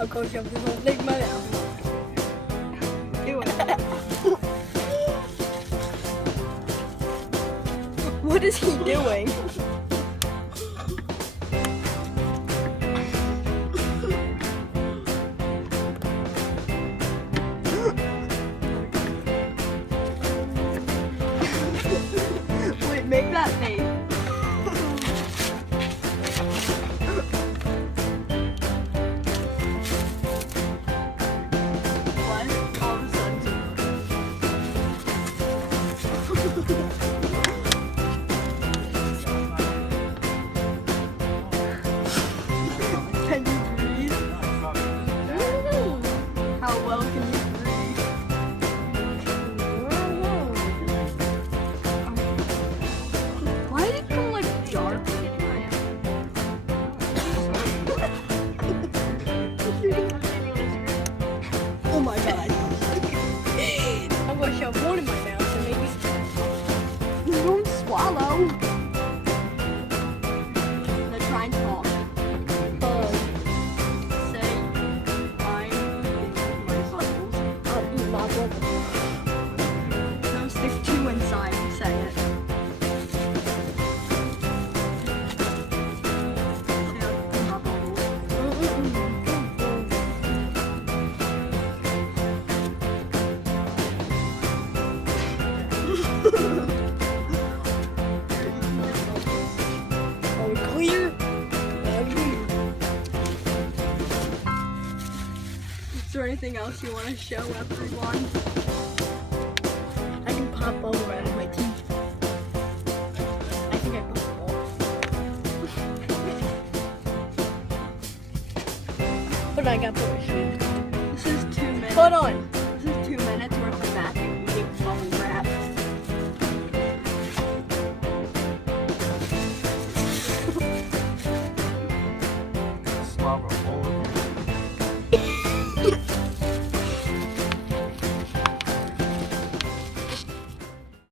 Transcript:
I'll go shove this whole thing in my mouth. Do it. What is he doing? Wait, make that face. Can you breathe? How well can you breathe? Why did it go like dark? Oh my god. I'm gonna shove one in my mouth and maybe don't swallow. Now try and talk. Say, I'm eating my bubbles. I'll eat my bubbles. No, stick two inside and say it. Say, I'll eat my bubbles. Are we clear? Is there anything else you want to show everyone? I can pop over out of my teeth. I think I put them all. But I got pushed. This is 2 minutes. Hold on. This is 2 minutes worth of match.